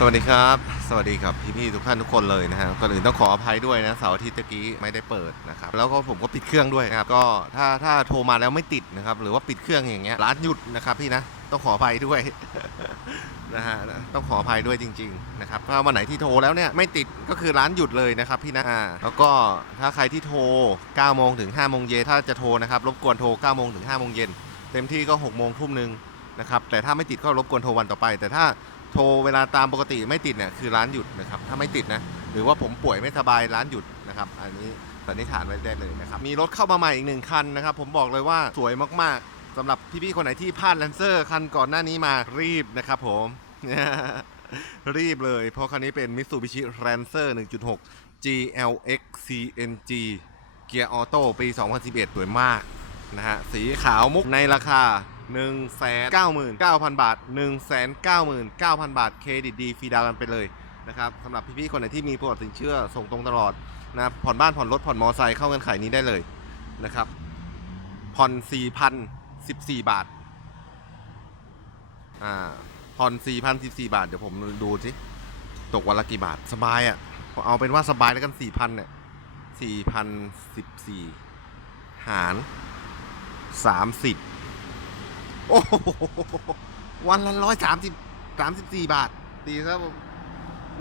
สวัสดีครับ สวัสดีครับพี่ๆทุกท่านทุกคนเลยนะฮะก่อนอื่นต้องขออภัยด้วยนะเสาร์อาทิตย์ตะกี้ไม่ได้เปิดนะครับแล้วก็ผมก็ปิดเครื่องด้วยนะครับก็ถ้าถ้าโทรมาแล้วไม่ติดนะครับหรือว่าปิดเครื่องอย่างเงี้ยร้านหยุดนะครับพี่นะต้องขออภัยด้วย นะฮะต้องขออภัยด้วยจริง ๆ นะครับถ้าวันไหนที่โทรแล้วเนี่ยไม่ติดก็คือร้านหยุดเลยนะครับพี่นะอ่าแล้วก็ถ้าใครที่โทร9โมงถึง5โมงเย็นถ้าจะโทรนะครับรบกวนโทร9โมงถึง5โมงเย็นเต็มที่ก็6โมงทุ่มหนึ่งนะครับแต่ถ้าไม่ติดก็รบกวนโทรวันต่อไป แต่ถ้า โทรเวลาตามปกติไม่ติดเนี่ยคือร้านหยุดนะครับถ้าไม่ติดนะหรือว่าผมป่วยไม่สบายร้านหยุดนะครับอันนี้สันนิษฐานไว้ได้เลยนะครับมีรถเข้ามาใหม่อีกหนึ่งคันนะครับผมบอกเลยว่าสวยมากๆสำหรับพี่ๆคนไหนที่พลาดแลนเซอร์คันก่อนหน้านี้มารีบนะครับผม รีบเลย เพราะคันนี้เป็น Mitsubishi Lancer 1.6 GLX CNG เกียร์ออโต้ปี 2011สวยมากนะฮะสีขาวมุกในราคา 199,000 บาท 199,000 บาท เครดิตดีฟรีดาวน์กันไปเลยนะครับสำหรับพี่ๆคนไหนที่มีประวัติสินเชื่อส่งตรงตลอดนะผ่อนบ้านผ่อนรถผ่อนมอไซค์เข้าเงื่อนไขนี้ได้เลยนะครับผ่อน4,014 บาทอ่าผ่อน4,014 บาท เดี๋ยวผมดูสิตกวันละกี่บาทสบายอะ่ะเอาเป็นว่าสบายแล้วกัน 4,000เนี่ย4,014 หาร 30 โอ้โหวันละร้อยสามสิบสามสิบสี่บาท ดีครับผม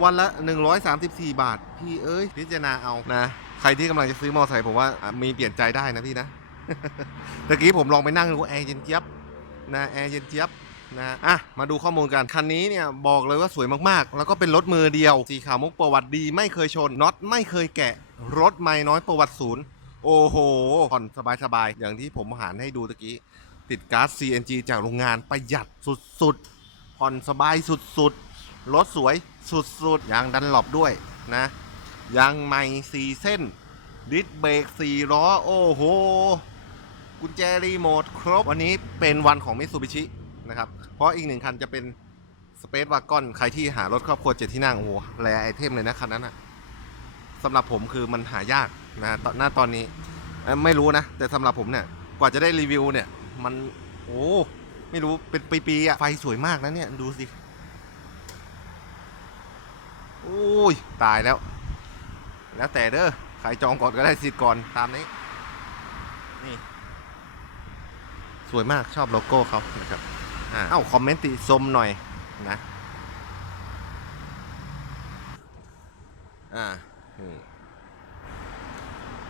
วันละหนึ่งร้อยสามสิบสี่บาท พี่เอ้ย พิจารณาเอานะ ใครที่กำลังจะซื้อมอเตอร์ไซค์ผมว่ามีเปลี่ยนใจได้นะพี่นะตะกี้ผมลองไปนั่งดูแอร์เย็นเจี๊ยบนะแอร์เย็นเจี๊ยบนะอะมาดูข้อมูลกัน คันนี้เนี่ยบอกเลยว่าสวยมากๆ แล้วก็เป็นรถมือเดียว สีขาวมุกประวัติดีไม่เคยชนน็อตไม่เคยแกะ รถไม่น้อยประวัติศูนย์ โอ้โหผ่อนสบายๆ อย่างที่ผมหารให้ดูตะกี้ ติดก๊าซ CNG จากโรงงานประหยัดสุดๆ ผ่อนสบายสุดๆ รถสวยสุดๆ ยางดันหลบด้วยนะ ยางใหม่สี่เส้น ดิสเบรกสี่ล้อ โอ้โห กุญแจรีโมทครบ วันนี้เป็นวันของมิ t ซูบิชินะครับ เพราะอีกหนึ่งคันจะเป็นสเปซวากอนใครที่หารถครอบครัวเจ็ดที่นั่ง โอ้โหแรไอเทมเลยนะคันนั้นอะสำหรับผมคือมันหายากนะตอนหน้าตอนนี้ ไม่รู้นะ แต่สำหรับผมเนี่ย กว่าจะได้รีวิวเนี่ย มันโอ้ไม่รู้เป็นปีๆอะไฟสวยมากนะเนี่ยดูสิ โอ้ย ตายแล้ว แล้วแต่เด้อใครจองก่อนก็ได้สิทธิ์ก่อนตามนี้ นี่ สวยมากชอบโลโก้เขานะครับอ่าเอ้า คอมเมนต์ติชมหน่อยนะอ่านี่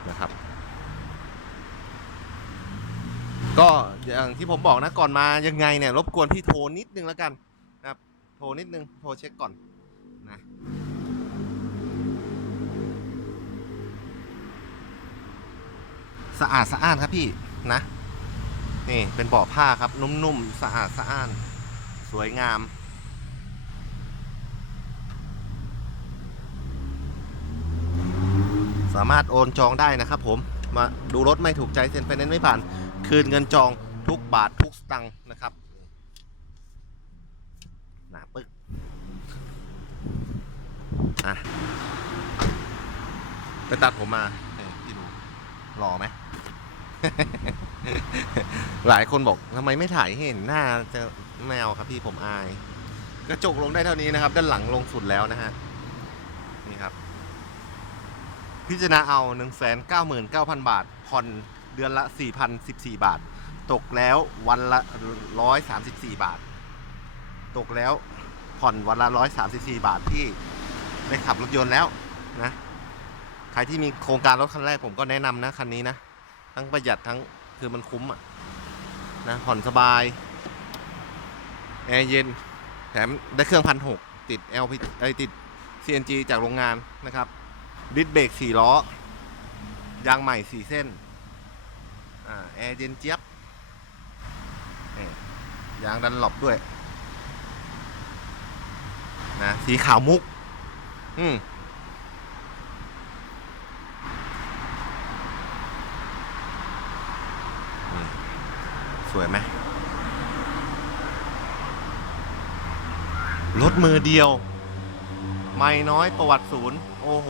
นะครับ ก็อย่างที่ผมบอกนะก่อนมายังไงเนี่ยรบกวนพี่โทรนิดนึงแล้วกันนะครับโทรนิดนึงโทรเช็คก่อนนะสะอาดสะอ้านครับพี่นะนี่เป็นเบาะผ้าครับนุ่มๆสะอาดสะอ้าน สวยงามสามารถโอนจองได้นะครับผม มาดูรถไม่ถูกใจเซ็นไฟแนนซ์ไม่ผ่าน คืนเงินจองทุกบาททุกสตังค์นะครับหนาปึ๊กอะไปตัดผมมาพี่ดูหล่อไหมหลายคนบอกทำไมไม่ถ่ายให้เห็นหน้าจะแมวครับพี่ผมอาย กระจกลงได้เท่านี้นะครับ ด้านหลังลงสุดแล้วนะฮะนี่ครับ พิจารณาเอา 199,000 บาท ผ่อนเดือนละ 4,014 บาท ตกแล้ววันละ 134 บาท ตกแล้วผ่อนวันละ 134 บาทที่ได้ขับรถยนต์แล้วนะ ใครที่มีโครงการรถคันแรกผมก็แนะนำนะ คันนี้นะ ทั้งประหยัดทั้งคือมันคุ้มอะนะผ่อนสบาย แอร์เย็น แถมได้เครื่องพันหกติด LP ไอติด CNG จากโรงงานนะครับ ดิสเบรกสี่ล้อ ยางใหม่สี่เส้น อ่า แอร์เย็นเจี๊ยบยางดันหลบด้วย นะ สีขาวมุก อืมสวยไหมรถมือเดียว ไม่น้อยประวัติศูนย์ โอ้โห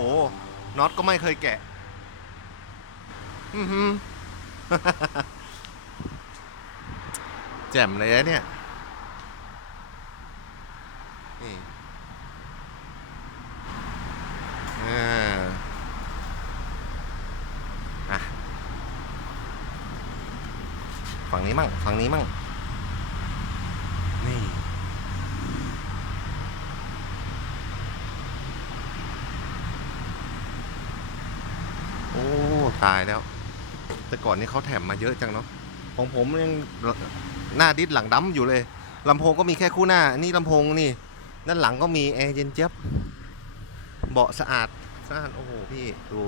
น็อตก็ไม่เคยแกะ อือฮึแจ่มเลยเนี่ย นี่อ่ฝั่งนี้มั่งฝั่งนี้มั่ง ตายแล้ว แต่ก่อนนี้เขาแถมมาเยอะจังเนาะของผมยังหน้าดิสหลังดำอยู่เลยลำโพงก็มีแค่คู่หน้า นี่ลำโพงนี่ ด้านหลังก็มีแอร์เย็นเจี๊ยบเบาะสะอาดสะอาดโอ้โหพี่ดู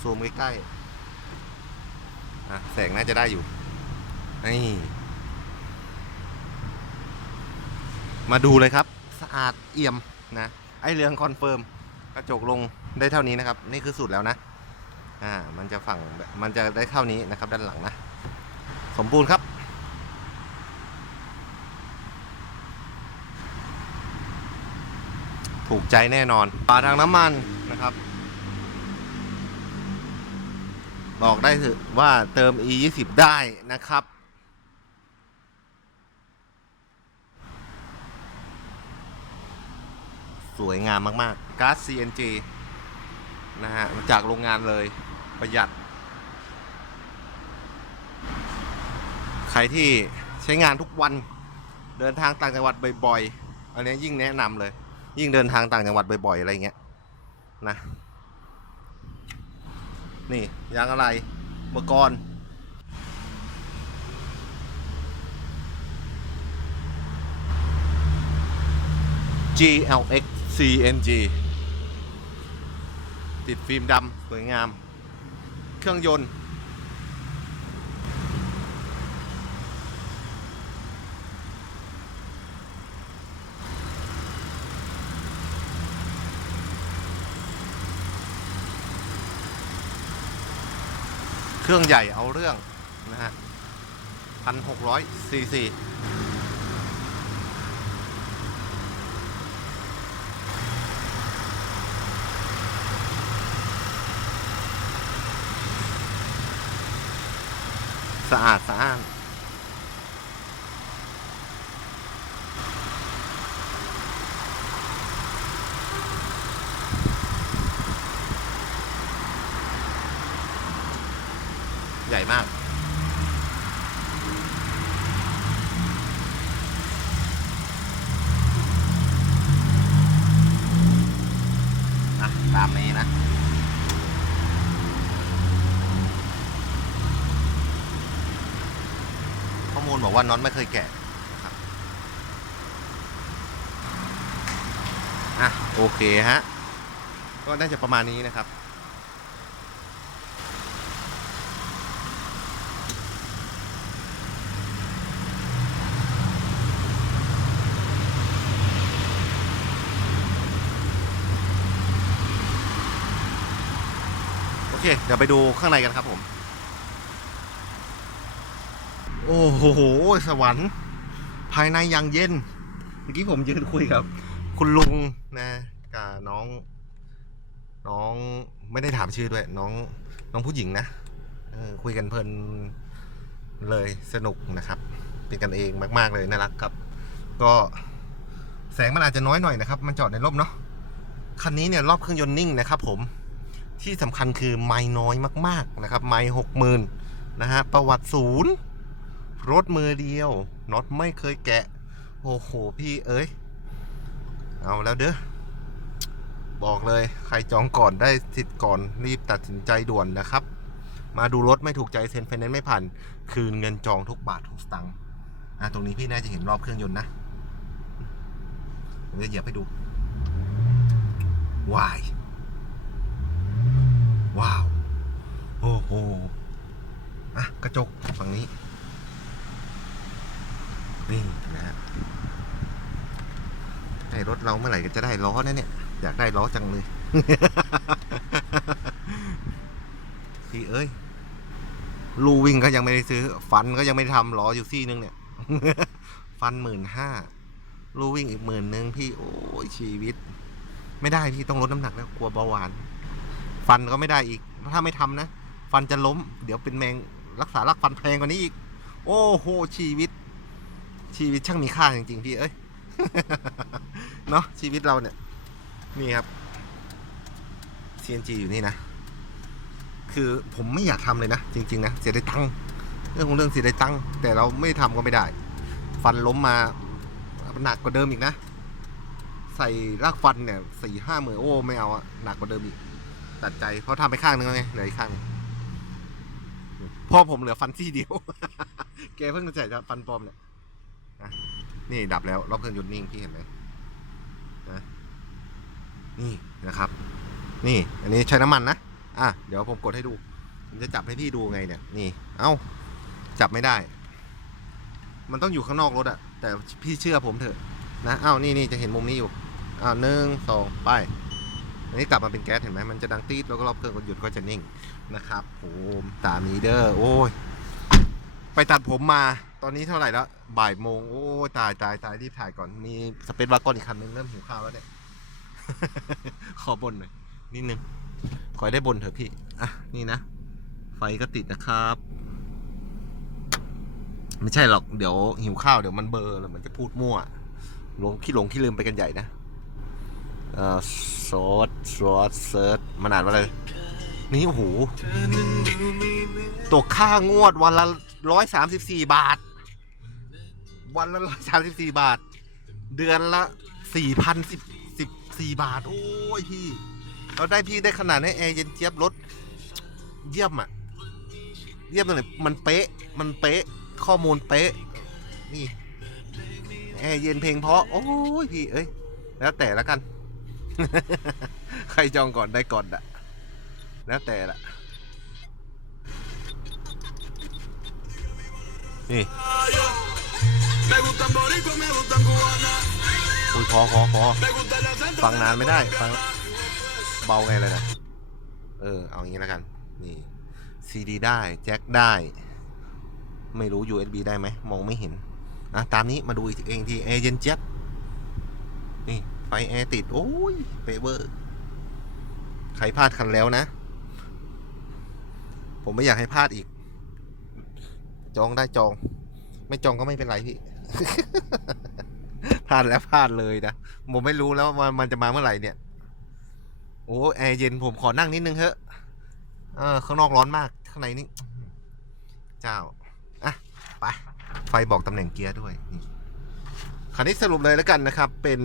ซูมใกล้ๆอะแสงน่าจะได้อยู่นี่มาดูเลยครับ สะอาดเอี่ยมนะ ไอเรืองคอนเฟิร์ม กระจกลง ได้เท่านี้นะครับ นี่คือสุดแล้วนะ อ่า มันจะฝั่ง มันจะได้เท่านี้นะครับ ด้านหลังนะ สมบูรณ์ครับ ถูกใจแน่นอนปลาทางน้ำมันนะครับ บอกได้เถอว่าเติม e 2 0ได้นะครับสวยงามมาก ๆ ก๊าซ CNG นะฮะจากโรงงานเลยประหยัด ใครที่ใช้งานทุกวันเดินทางต่างจังหวัดบ่อยๆ อันนี้ยิ่งแนะนำเลย ยิ่งเดินทางต่างจังหวัดบ่อยๆ อะไรเงี้ยนะ นี่ยางอะไรเมื่อก่อน GLX CNG ติดฟิล์มดำสวยงาม เครื่องยนต์เครื่องใหญ่เอาเรื่องนะฮะพันหกร้อยซีซี สะอาดสะอ้านใหญ่มาก นะตามนี้นะ ข้อมูลบอกว่าน็อตไม่เคยแกะนะครับอะโอเคฮะ ก็น่าจะประมาณนี้นะครับโอเค เดี๋ยวไปดูข้างในกันครับผม โอ้โห สวรรค์ ภายในอย่างเย็น เมื่อกี้ผมยืนคุยกับ คุณลุงนะกับน้อง น้องไม่ได้ถามชื่อด้วย น้องน้องผู้หญิงนะคุยกันเพลินเลยสนุกนะครับ เป็นกันเองมาก ๆเลยน่ารักครับ ก็แสงมันอาจจะน้อยหน่อยนะครับ มันจอดในร่มเนาะคันนี้เนี่ยรอบเครื่องยนต์นิ่งนะครับผมที่สำคัญคือไม้น้อยมาก ๆนะครับ ไม้หกหมื่นนะฮะประวัติศูนย์ รถมือเดียวน็อตไม่เคยแกะ โอ้โห พี่เอ้ย เอาแล้วเด้อ บอกเลยใครจองก่อนได้สิทธิ์ก่อนรีบตัดสินใจด่วนนะครับ มาดูรถไม่ถูกใจเซ็นไฟแนนซ์ไม่ผ่าน คืนเงินจองทุกบาททุกสตังค์อะตรงนี้พี่น่าจะเห็นรอบเครื่องยนต์นะผมจะเหยียบให้ดูวายว้าว โอ้โหอะ กระจกฝั่งนี้ นี่นะฮะไอ้รถเราเมื่อไหร่ก็จะได้ล้อนะเนี่ย อยากได้ล้อจังเลย พี่เอ้ย ลูวิ่งก็ยังไม่ได้ซื้อ ฟันก็ยังไม่ได้ทำล้ออยู่ซี่นึงเนี่ย ฟันหมื่นห้า ลูวิ่งอีกหมื่นนึงพี่โอ้ยชีวิต ไม่ได้พี่ต้องลดน้ำหนักแล้วกลัวเบาหวาน ฟันก็ไม่ได้อีก ถ้าไม่ทำนะ ฟันจะล้ม เดี๋ยวเป็นแมงรักษารักฟันแพงกว่านี้อีก โอ้โหชีวิต ชีวิตช่างมีค่าจริงๆพี่เอ้ย เนาะชีวิตเราเนี่ย นี่ครับ CNG อยู่นี่นะ คือผมไม่อยากทำเลยนะ จริง ๆ นะ เสียดายตังค์เรื่องของเรื่องเสียดายตังค์แต่เราไม่ทำก็ไม่ได้ ฟันล้มมาหนักกว่าเดิมอีกนะ ใส่รากฟันเนี่ยสี่ห้าหมื่นโอ้ไม่เอาอะหนักกว่าเดิมอีก ตัดใจเพราะทำไปข้างนึงแล้วไงเหลืออีกข้างหนึ่งพ่อผมเหลือฟันซี่เดียว แกเพิ่งจะใส่ฟันปลอมเนี่ย นะนี่ดับแล้วรอบเครื่องยนต์นิ่งพี่เห็นไหมนะนี่นะครับ นี่อันนี้ใช้น้ำมันนะอะเดี๋ยวผมกดให้ดูผมจะจับให้พี่ดูไงเนี่ยนี่เอ้าจับไม่ได้ มันต้องอยู่ข้างนอกรถอะแต่พี่เชื่อผมเถอะนะเอ้านี่นี่จะเห็นมุมนี้อยู่อ้าวหนึ่งสองไปอันนี้กลับมาเป็นแก๊สเห็นไหมมันจะดังตีดแล้วก็รอบเครื่องก็หยุดก็จะนิ่งนะครับโอ้ตามนี้เด้อโอ้ยไปตัดผมมา ตอนนี้เท่าไหร่แล้วบ่ายโมงโอ้ตายตายตายรีบถ่ายก่อนมีสเปซวากอนอีกคันนึงเริ่มหิวข้าวแล้วเนี่ย ขอบนหน่อยนิดนึงขอได้บนเถอะพี่อะนี่นะ ไฟก็ติดนะครับ ไม่ใช่หรอกเดี๋ยวหิวข้าวเดี๋ยวมันเบอร์แล้วมันจะพูดมั่วหลงขี้หลงขี้ลืมไปกันใหญ่นะเอ่อซอสซอสเซิร์ชมันอ่านว่าอะไรนี่โอ้โหตัวค่างวดวันละร้อยสามสิบสี่บาท วันละร้อยสามสิบสี่บาท เดือนละสี่พันสิบสิบสี่บาท โอ้ยพี่ เราได้พี่ได้ขนาดนี้แอร์เย็นเจี๊ยบรถเยี่ยมอะ เยี่ยมตรงไหนมันเป๊ะ มันเป๊ะ ข้อมูลเป๊ะ นี่ แอร์เย็นเพลงเพราะ โอ้ยพี่ เอ้ย แล้วแต่ละกัน ใครจองก่อนได้ก่อนอะแล้วแต่ละนี่ Me gustan boricua, me gustan cubana. อุ้ยพอพอพอ Me gusta el acento. ฟังนานไม่ได้ฟังเบาไงเลยนะเออ เอางี้แล้วกัน นี่ซีดีได้ แจ็คได้ ไม่รู้ USB ได้ไหม มองไม่เห็นอะตามนี้มาดูอีกเองทีแอร์เย็นเจี๊ยบนี่ ไฟแอร์ติด โอ้ยเปเวอร์ ใครพลาดคันแล้วนะ ผมไม่อยากให้พลาดอีก จองได้จอง ไม่จองก็ไม่เป็นไรพี่ พลาดแล้วพลาดเลยนะ ผมไม่รู้แล้วว่ามันจะมาเมื่อไหร่เนี่ย โอ้แอร์เย็นผมขอนั่งนิดนึงเถอะเออข้างนอกร้อนมาก ข้างในนี่ เจ้า อะ ไป ไฟบอกตำแหน่งเกียร์ด้วย นี่ คันนี้สรุปเลยแล้วกันนะครับ เป็น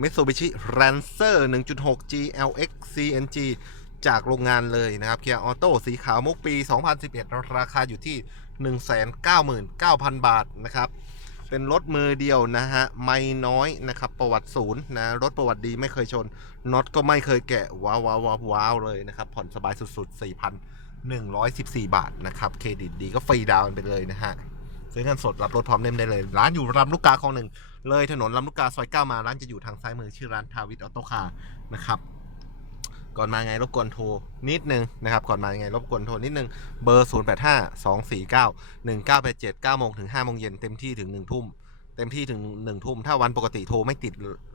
Mitsubishi Lancer 1.6 GLX CNG จากโรงงานเลยนะครับเกียร์ออโต้สีขาวมุกปี 2011 ราคาอยู่ที่ 199,000 บาทนะครับ เป็นรถมือเดียวนะฮะ ไม่น้อยนะครับ ประวัติศูนย์นะ รถประวัติดีไม่เคยชน น็อตก็ไม่เคยแกะ ว้าวว้าวว้าววาวเลยนะครับ ผ่อนสบายสุด ๆ 4,114 บาทนะครับ เครดิตดีก็ฟรีดาวน์ไปเลยนะฮะ ซื้อเงินสดรับรถพร้อมเล่มได้เลย ร้านอยู่ลำลูกกาคลองหนึ่ง เลยถนนลำลูกกาซอยเก้ามา ร้านจะอยู่ทางซ้ายมือชื่อร้านทาวิทออโต้คาร์นะครับ ก่อนมาไงรบกวนโทรนิดนึงนะครับ ก่อนมาไงรบกวนโทรนิดนึง เบอร์ 0 8 5 2 4 9 1 9 8 7 9โมงถึง5โมงเย็นเต็มที่ถึง 1 ทุ่ม เต็มที่ถึง 1 ทุ่ม ถ้าวันปกติโทรไม่ติด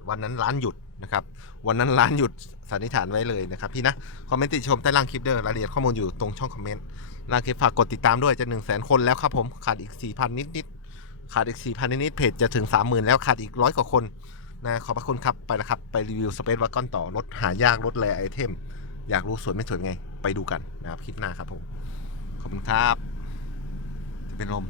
วันนั้นร้านหยุดนะครับ วันนั้นร้านหยุดสันนิษฐานไว้เลยนะครับพี่นะ คอมเมนต์ติชมใต้ล่างคลิปเด้อรายละเอียดข้อมูลอยู่ตรงช่องคอมเมนต์ล่างคลิปฝากกดติดตามด้วยจะ1 0 0 0 0 0คนแล้วครับผมขาดอีก4,000นิดๆขาดอีก4,000นิดๆเพจจะถึง30,000แล้วขาดอีกร้อยกว่าคน นะขอบพระคุณครับไปแล้วครับ ไปรีวิวสเปซวากอนต่อรถหายากรถแรไอเทม อยากรู้สวยไม่สวยไง ไปดูกันนะครับคลิปหน้าครับผม ขอบคุณครับ จะเป็นลม